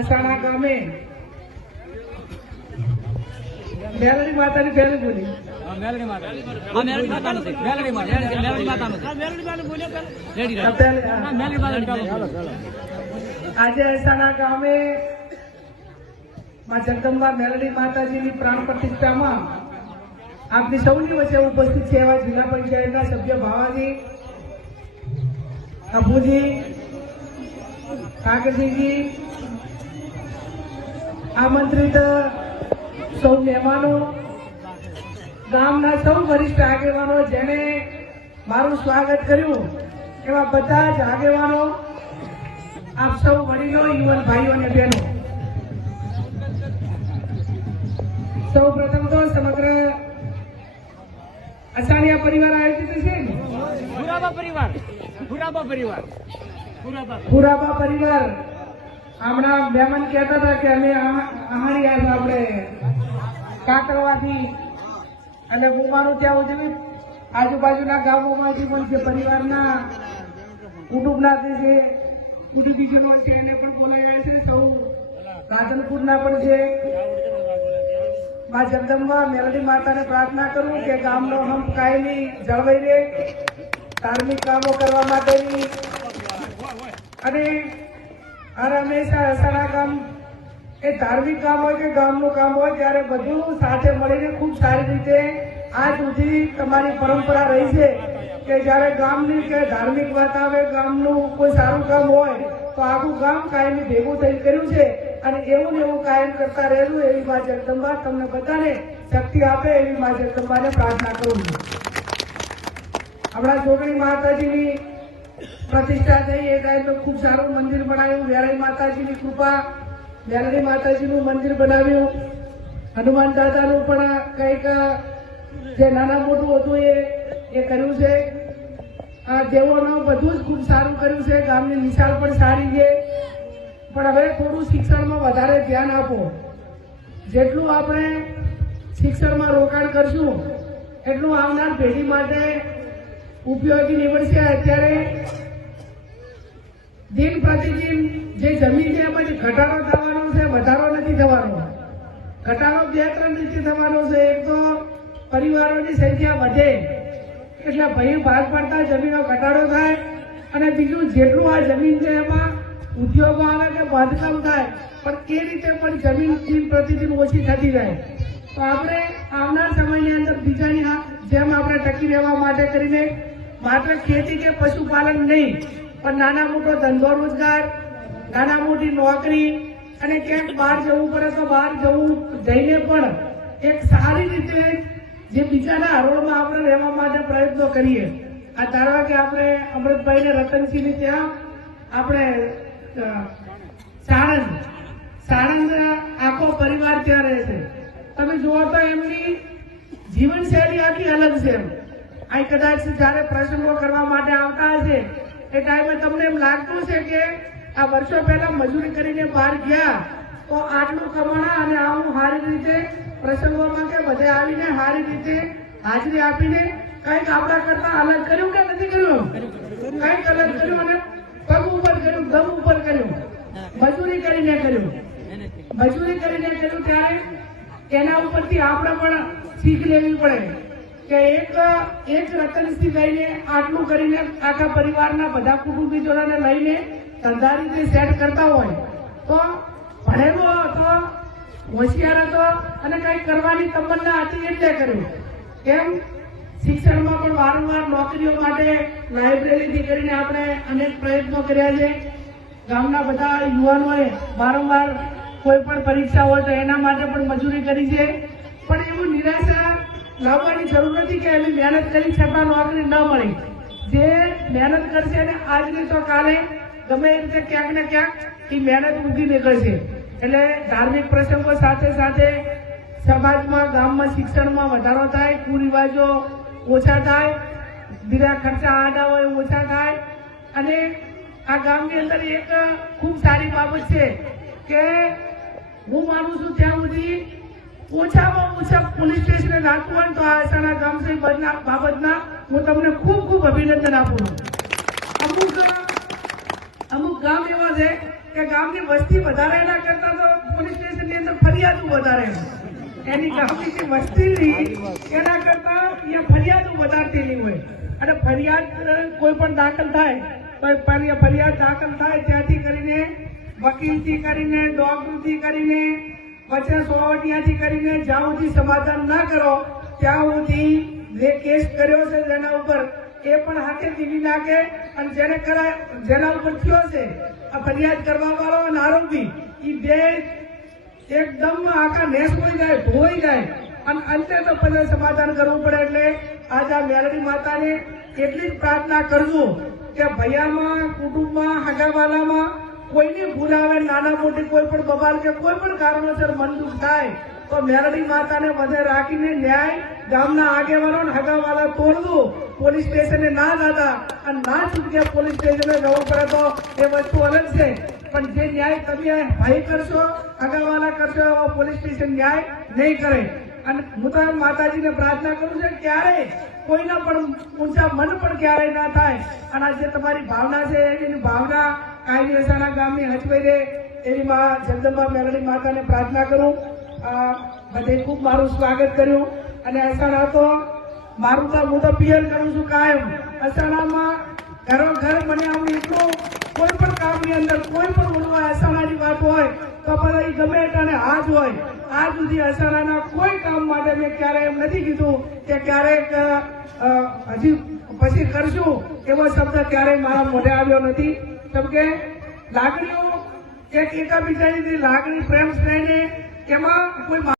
અસાણા ગામે મેલડી માતાની પહેલી બોલી આજે અસાણા ગામે માં જગદંબા મેલડી માતાજીની પ્રાણ પ્રતિષ્ઠામાં આપની સૌની વચ્ચે ઉપસ્થિત છે એવા જિલ્લા પંચાયતના સભ્ય ભાવાજી, અભુજી, કાકજીજી, આમંત્રિત સૌ મહેમાનો, ગામના સૌ વરિષ્ઠ આગેવાનો જેને મારું સ્વાગત કર્યું એવા બધા જ આગેવાનો, આપ સૌ વડીલો, યુવાન ભાઈઓ અને બહેનો, સૌ પ્રથમ તો સમગ્ર અસાણિયા પરિવાર આયોજિત છે ને, પુરાબા પરિવાર હમણાં મહેમાન કહેતા હતા કે અમે આહાણી આપણે કાકરવાથી અને બુમાનું ત્યાં ઉજવી આજુબાજુના ગામોમાંથી પણ જે પરિવારના કુટુંબના જે કુટુંબીજનો છે એને પણ બોલાવ્યા છે. સૌ રાધનપુરના પણ છે. મા જગદંબા મેલડી માતાને પ્રાર્થના કરું કે ગામનો હંપ કાયમી જળવાઈ રહે, ધાર્મિક કામો કરવા માટેની અને હંમેશા અસાણા ગામ એ ધાર્મિક કામ હોય કે ગામનું કામ હોય ત્યારે બધું સાથે મળીને ખૂબ સારી રીતે આજ સુધી તમારી પરંપરા રહી છે કે જયારે ગામની કે ધાર્મિક વાત આવે, ગામનું કોઈ સારું કામ હોય તો આખું ગામ કાયમી ભેગું થઈ કર્યું છે અને એવું ને એવું કાયમ કરતા રહેવું એવી મા જગદંબા તમને બધાને શક્તિ આપે એવી મા જગદંબાને પ્રાર્થના કરું છું. હમણાં જોગણી માતાજીની પ્રતિષ્ઠા થઈ એ ટાઈમે ખૂબ સારું મંદિર બનાવ્યું. વેરાઈ માતાજીની કૃપા, મેલડી માતાજીનું મંદિર બનાવ્યું. હનુમાન દાદાનું પણ કંઈક જે નાના મોટું હતું એ કર્યું છે. આ દેવોનું બધું જ ખૂબ સારું કર્યું છે. ગામની નિશાળ પણ સારી છે. પણ હવે થોડું શિક્ષણમાં વધારે ધ્યાન આપો. જેટલું આપણે શિક્ષણમાં રોકાણ કરશું એટલું આવનાર પેઢી માટે ઉપયોગી નીવડશે. અત્યારે દિન પ્રતિદિન જે જમીન છે એમાં ઘટાડો થવાનો છે, વધારો નથી થવાનો. ઘટાડો 2-3 રીતે થવાનો છે. એક તો પરિવારોની સંખ્યા વધે એટલે ભાગ પડતા જમીનો ઘટાડો થાય અને બીજું જેટલું આ જમીન છે એમાં ઉદ્યોગો આવે કે બાંધકામ થાય પણ એ રીતે પણ જમીન દિન પ્રતિદિન ઓછી થતી જાય. તો આપણે આવનાર સમયની અંદર બીજાની જેમ આપણે ટકી રહેવા માટે કરીને માત્ર ખેતી કે પશુપાલન નહીં પણ નાના મોટો ધંધો રોજગાર, નાના મોટી નોકરી અને ક્યાંક બહાર જવું પડે તો બહાર જઈને પણ એક સારી રીતે જે બીજાના હરોળમાં આપણે રહેવા માટે પ્રયત્નો કરીએ. આ ધારવા કે આપણે અમૃતભાઈને રતનસિંહની ત્યાં આપણે સાણંદ આખો પરિવાર ત્યાં રહે છે. તમે જુઓ તો એમની જીવનશૈલી આખી અલગ છે. આ કદાચ જયારે પ્રસંગો કરવા માટે આવતા હશે એ ટાઈમે તમને એમ લાગતું છે કે આ વર્ષો પહેલા મજૂરી કરીને બહાર ગયા તો આટલું કમાણા અને આવું સારી રીતે પ્રસંગોમાં કે બધે આવીને સારી રીતે હાજરી આપીને કંઈક આપણા કરતા અલગ કર્યું કે નથી કર્યું? કંઈક અલગ કર્યું અને પગ ઉપર કર્યું, દમ ઉપર કર્યું, મજૂરી કરીને કર્યું. મજૂરી કરીને કર્યું ત્યારે એના ઉપરથી આપણે પણ શીખ લેવી પડે કે એક રતનસિંહ લઈને આટલું કરીને આખા પરિવારના બધા કુટુંબીજોને લઈને ધંધા રીતે સેટ કરતા હોય તો ભણેલો હતો, હોશિયાર હતો અને કંઈક કરવાની તમન્ના હતી એટલે કર્યું. એમ શિક્ષણમાં પણ વારંવાર નોકરીઓ માટે લાઇબ્રેરીથી કરીને આપણે અનેક પ્રયત્નો કર્યા છે. ગામના બધા યુવાનોએ વારંવાર કોઈ પણ પરીક્ષા હોય તો એના માટે પણ મજૂરી કરી છે. પણ એવું નિરાશા લાવવાની જરૂર નથી કે એવી મહેનત કરી છતાં નોકરી ન મળી. જે મહેનત કરશે ને આજની તો કાલે ગમે એ રીતે ક્યાંક ને ક્યાંક એ મહેનત ઊંઘી નીકળશે. એટલે ધાર્મિક પ્રસંગો સાથે સાથે સમાજમાં, ગામમાં શિક્ષણમાં વધારો થાય, કુરિવાજો ઓછા થાય, બીજા ખર્ચા આડા હોય ઓછા થાય. અને આ ગામની અંદર એક ખૂબ સારી બાબત છે કે હું માનું છું ત્યાં સુધી ઓછામાં ઓછા પોલીસ સ્ટેશન રાખવું હોય તો આ અસાણા ગામ છે બાબતના હું તમને ખૂબ ખૂબ અભિનંદન આપું છું. અમુક ગામ એવા છે કે ગામની વસ્તી વધારે એના કરતા ફરિયાદો વધારે એની ગામની જે વસ્તી રહી એના કરતા અહીંયા ફરિયાદો વધારતી હોય અને ફરિયાદ કોઈ પણ દાખલ થાય તો ફરિયાદ દાખલ થાય ત્યાંથી કરીને વકીલથી કરીને ડોક્ટરથી કરીને પછી સોવટિયાથી કરીને જ્યાં સુધી સમાધાન ના કરો ત્યાં સુધી જે કેસ કર્યો છે જેના ઉપર એ પણ હાથે દીવી નાખે અને જેના ઉપર થયો છે આ ફરિયાદ કરવા વાળો અને આરોપી એ બે એકદમ આખા નેસ હોઈ જાય ધોઈ જાય અને અંતે તો પછી સમાધાન કરવું પડે એટલે આજે આ મેલડી માતાને એટલી જ પ્રાર્થના કરજો કે ભૈયામાં કુટુંબમાં હગાવાલામાં કોઈની ભૂલ આવે નાના મોટી કોઈ પણ બબાલ કે કોઈ પણ કારણોસર મન દુઃખ થાય તો મેલડી માતાને વધે રાખીને ન્યાય ગામના આગેવાનો હગાવાલા તોડવું પોલીસ સ્ટેશને ના દાદા અને ના છૂટકે પોલીસ સ્ટેશને જવું પડે તો એ વસ્તુ અલગ છે પણ જે ન્યાય તમે ભાઈ કરશો હગાવાલા કરશો એવો પોલીસ સ્ટેશન ન્યાય નહીં કરે અને હું તો માતાજીને પ્રાર્થના કરું છું ક્યારેય કોઈના પણ ઊંચા મન પણ ક્યારેય ના થાય અને આ જે તમારી ભાવના છે એની ભાવના કાયમી અસાના ગામની હચવાઈ રહે એવી માં જગદંબા મેલડી માતાને પ્રાર્થના કરું બધે ખૂબ મારું સ્વાગત કર્યું અને અસાણા તો મારું તો હું તો પિયર કરું છું કાયમ અસાણામાં ઘરો ઘર મને આમ એટલું કોઈ પણ કામની અંદર કોઈ પણ બોલવા અસાણાની વાત હોય તો પછી ગમે અને હાજ હોય આજ સુધી અસાણાના કોઈ કામ માટે મેં ક્યારેય એમ નથી કીધું કે ક્યારેક હજી પછી કરશું એવો શબ્દ ક્યારેય મારા મોઢે આવ્યો નથી કેમ કે લાગણીઓ એક એકાબીજાની લાગણી પ્રેમ સ્નેહને એમાં કોઈ